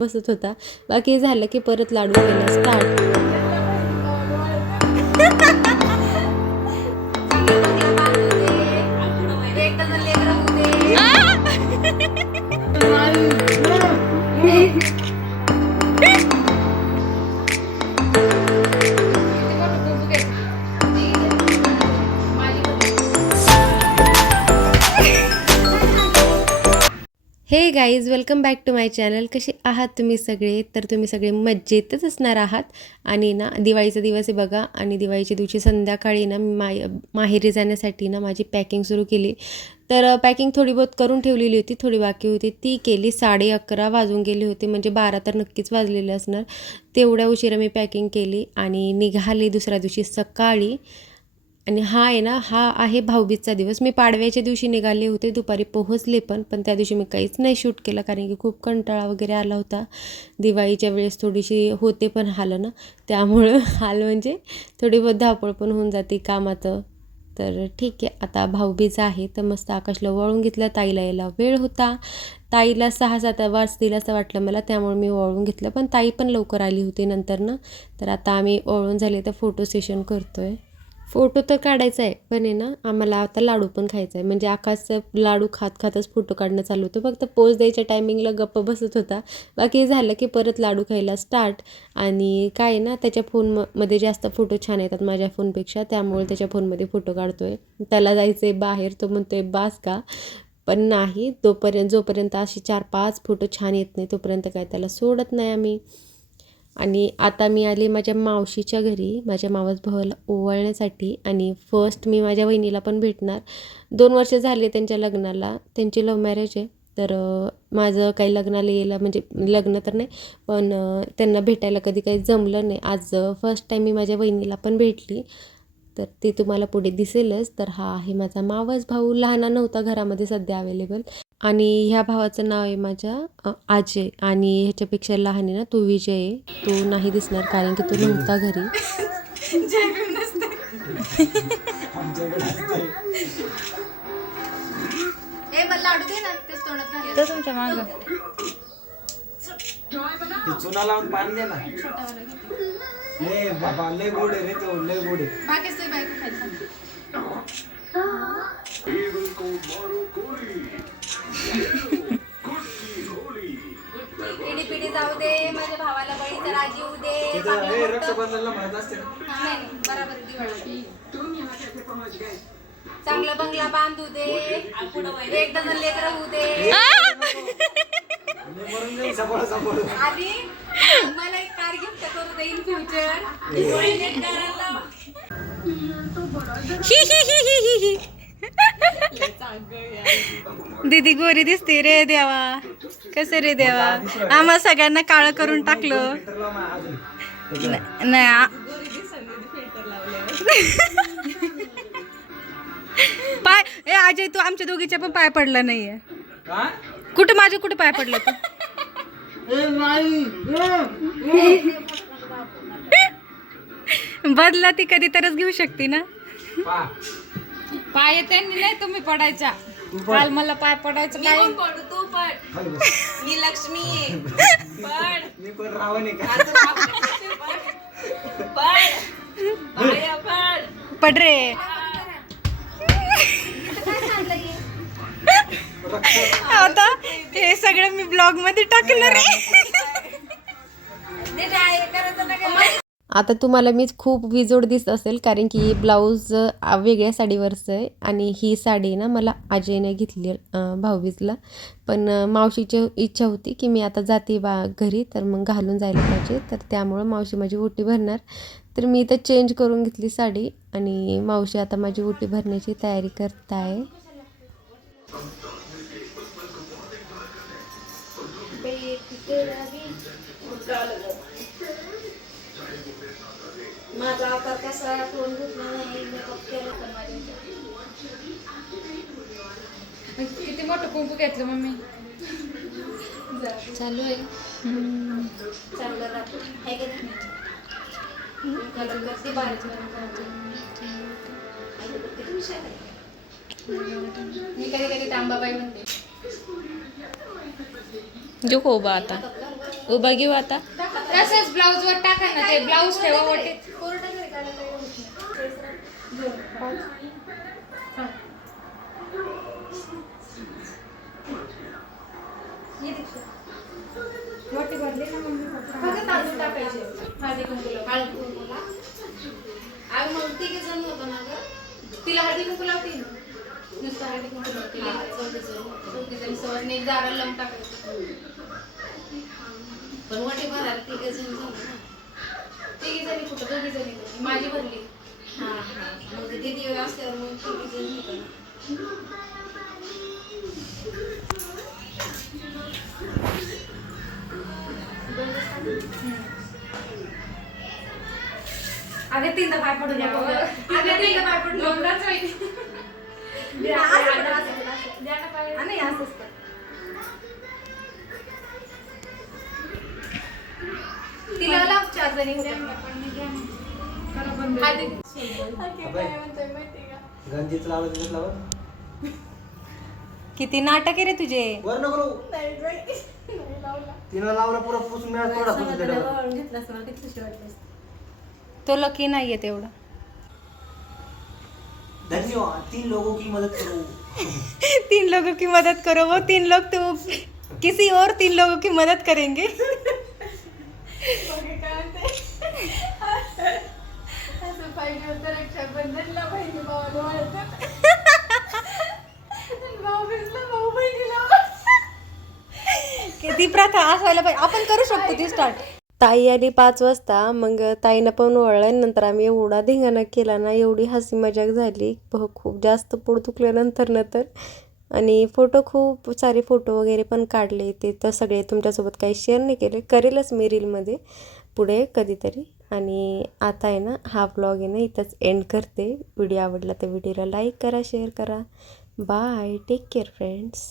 बसत होता. बाकी झालं की परत लाडू खायला start hey guys welcome back to my channel कसे आहात तुम्ही सगळे? तर तुम्ही सगळे मज्जेतच असणार आहात. आणि ना दिवाळीचा दिवस आहे बघा. आणि दिवाळीच्या दिवशी संध्याकाळी ना मी माय माहेरी जाण्यासाठी ना माझी पॅकिंग सुरू केली. तर पॅकिंग थोडी बहुत करून ठेवलेली होती थोडी बाकी होती. ती केली साडे अकरा वाजून गेली होती. म्हणजे बारा तर नक्कीच वाजलेले असणार. तेवढ्या उशिरा मी पॅकिंग केली. आणि निघाले दुसऱ्या दिवशी सकाळी. आणि हा आहे ना हा आहे भाऊबीजचा दिवस. मी पाडव्याच्या दिवशी निघाले होते दुपारी पोहोचले पण पण त्या दिवशी मी काहीच नाही शूट केलं कारण की खूप कंटाळा वगैरे आला होता. दिवाळीच्या वेळेस थोडीशी होते पण हाल ना त्यामुळं हाल म्हणजे थोडी बहुत धावपळ पण होऊन जाते कामाचं. तर ठीक आहे आता भाऊबीज आहे तर मस्त आकाशला वळून घेतलं ताईला यायला वेळ होता. ताईला सहा सात वाजतील असं वाटलं मला त्यामुळे मी वळून घेतलं. पण ताई पण लवकर आली होती नंतर ना तर आता आम्ही वळून झाले तर फोटो सेशन करतो आहे फोटो तर काढायचा आहे पण आहे ना आम्हाला आता लाडू पण खायचा आहे. म्हणजे आकाशचं लाडू खात खातच फोटो काढणं चालू होतं. फक्त पोज द्यायच्या टायमिंगला गप्प बसत होता. बाकी झालं की परत लाडू खायला स्टार्ट आणि काय आहे ना त्याच्या फोनमध्ये जास्त फोटो छान येतात माझ्या फोनपेक्षा त्यामुळे त्याच्या फोनमध्ये फोटो काढतो आहे त्याला जायचं आहे बाहेर. तो म्हणतो आहे बास का? पण नाही तोपर्यंत जोपर्यंत असे चार पाच फोटो छान येत नाही तोपर्यंत काय त्याला सोडत नाही आम्ही. आणि आता मी आले माझ्या मावशीच्या घरी. माझ्या मावस भावाला ओवाळण्यासाठी आणि फर्स्ट मी माझ्या वहिनीला पण भेटणार. दोन वर्ष झाले त्यांच्या लग्नाला. त्यांची लव्ह मॅरेज आहे. तर माझं काही लग्नाला यायला म्हणजे लग्न तर नाही पण त्यांना भेटायला कधी काही जमलं नाही. आज फर्स्ट टाईम मी माझ्या वहिनीला पण भेटली. तर ते तुम्हाला पुढे दिसेलच. तर हा आहे माझा मावस भाऊ. लहाना नव्हता घरामध्ये सध्या अवेलेबल आणि ह्या भावाचं नाव आहे माझ्या अजय आणि ह्याच्यापेक्षा लहान आहे ना तो विजय आहे. तो नाही दिसणार कारण की तो नव्हता घरी. ए मला लाडू दे ना तेच तोंडात घाल. तर तुमच्या माग. ते चुना लावून पाणी दे ना. लय बाबा लय गोड रे तो लय गोड आहे. पिढी पिढी जाऊ दे माझ्या भावाला बळीचा राज येऊ दे तिथं हे रक्षाबंधनला म्हणत असते ना? नाही नाही, बरोबर दिवाळी. चांगला बंगला बांधू दे एक डझन लेकर होऊ दे. मी मरून जाईल सांभाळ सांभाळ आधी मला एक कार गिफ्ट करू दे इन फ्युचर. दीदी गोरी दिसते रे देवा. कसं रे देवा? आम्हा सगळ्यांना काळ करून टाकलं. नाही पाय ए अजय तू आमच्या दोघीच्या पण पाय पडला नाहीये. कुठं माझे कुठं पाय पडला तू? बदला ती कधी तरच घेऊ शकते ना. पाय त्यांनी नाही तुम्ही पडायच्या. काल मला पाय पडायचं काय पडू? तू पड. मी लक्ष्मी. आहे पड. मी कोण रावण आहे का? पड. पाया पड. पड रे. आता हे सगळं मी ब्लॉगमध्ये टाकलं रे. करायचं ना काय आता तुम्हाला मीच खूप विजोड दिसत असेल कारण की ब्लाऊज वेगळ्या साडीवरचं आहे आणि ही साडी ना मला अजयने घेतली भाऊबीजला. पण मावशीची इच्छा होती की मी आता जाते बा घरी तर मग घालून जायला पाहिजे. तर त्यामुळं मावशी माझी ओटी भरणार. तर मी तर चेंज करून घेतली साडी आणि मावशी आता माझी ओटी भरण्याची तयारी करत आहे माझा आकार कसा कोण घेतला नाही? मेकअप केलं पण माझ्या किती मोठं कुंकू घेतलं मम्मी? चालू आहे. चांगलं राहतो. आहे का नाही? कलर करते. बारीक. मी कधी कधी तांबाबाई म्हणते. जो बा आता. उभा घेऊ आता. तसंच ब्लाऊज वर टाका ना ते ब्लाऊज ठेवा वटे फक्त तांदूळ टाकायचे हळदी कुंकूला हळदी कुंकूला अगं मग तिघे जण होतं ना गं तिला हळदी कुंकू लावते ना नुसतं हळदी कुंकू लावते चौघी जण चौघी जण सवय एक दारा लावून टाकायचं पण वाटे भरायला तिघे जण झालं ना. तिघे जणी कुठं? दोघी जणी माझी भरली. हा हा मग दिदी असल्यावर मग तिघी जण होतं ना अगं तीनदा पाय पडू अगं तीनदा पाय पडू नको. आणि असंच कर. तिला लाव चार जणी होत्या हळदी गंजीच लावत तिथं लावत किती नाटक आहे रे तुझे? वर नको लावू. तिनं लावला पुरा पुसून मिळाला थोडा पुसून डब्यात. तो लकी नाहीये तेवढं. धन्यवाद तीन लोगों की मदद करो. तीन लोगों की मदद करो वो तीन लोग तो किसी और तीन लोगों की मदद करेंगे. किती प्रथा असायला पाहिजे. आपण करू शकतो ती स्टार्ट ताई आली पाच वाजता मग ताईनं पण ओळलं नंतर आम्ही एवढा धिंगाणा केला ना एवढी हसी मजाक झाली. खूप जास्त पोट दुखल्यानंतर ना तर. आणि फोटो खूप सारे फोटो वगैरे पण काढले. ते तर सगळे तुमच्यासोबत काही शेअर नाही केले. करेलच मी रीलमध्ये पुढे कधीतरी. आणि आता आहे ना हा ब्लॉग आहे ना इथंच एंड करते. व्हिडिओ आवडला तर व्हिडिओला लाईक करा शेअर करा. Bye take care friends